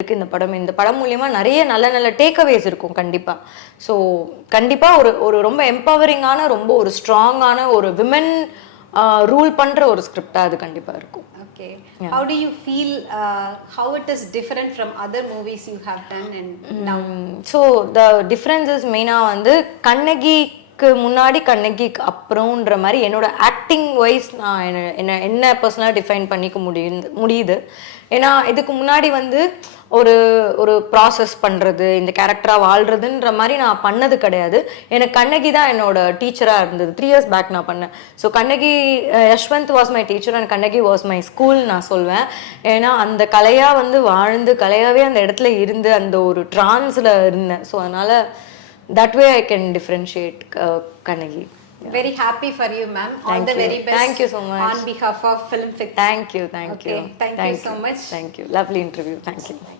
இருக்கு இந்த படம் இந்த படம் மூலியமா நிறைய நல்ல நல்ல டேக்அவேஸ் இருக்கும் கண்டிப்பா ஸோ கண்டிப்பா ஒரு ஒரு ரொம்ப எம்பவரிங்கான ரொம்ப ஒரு ஸ்ட்ராங்கான ஒரு விமன் ரூல் பண்ற ஒரு ஸ்கிரிப்டா அது கண்டிப்பா இருக்கும் do you feel? Uh, how it is different from other movies you have done and now? So the differences மெயினாக வந்து கண்ணகிக்கு முன்னாடி கண்ணகிக்கு அப்புறம்ன்ற மாதிரி என்னோட ஆக்டிங் வைஸ் நான் என்ன என்ன என்ன பர்சனலாக டிஃபைன் பண்ணிக்க முடியுது முடியுது. ஏன்னா இதுக்கு முன்னாடி வந்து ஒரு ஒரு ப்ராசஸ் பண்ணுறது இந்த கேரக்டராக வாழ்கிறதுன்ற மாதிரி நான் பண்ணது கிடையாது. எனக்கு கண்ணகி தான் என்னோட டீச்சராக இருந்தது. த்ரீ இயர்ஸ் பேக் நான் பண்ணேன். So Kannagi Yashwant was my teacher and Kannagi was my school நான் சொல்வேன். ஏன்னா அந்த கலையாக வந்து வாழ்ந்து கலையாகவே அந்த இடத்துல இருந்து அந்த ஒரு ட்ரான்ஸில் இருந்தேன். ஸோ அதனால் that way I can differentiate uh, Kanagi. Yeah. Very happy for you, ma'am. All the you. very best. Thank you so much. On behalf of Film Fix. Thank you, thank okay. you. Thank, thank you, you so much. Thank you. Lovely interview. Thank you.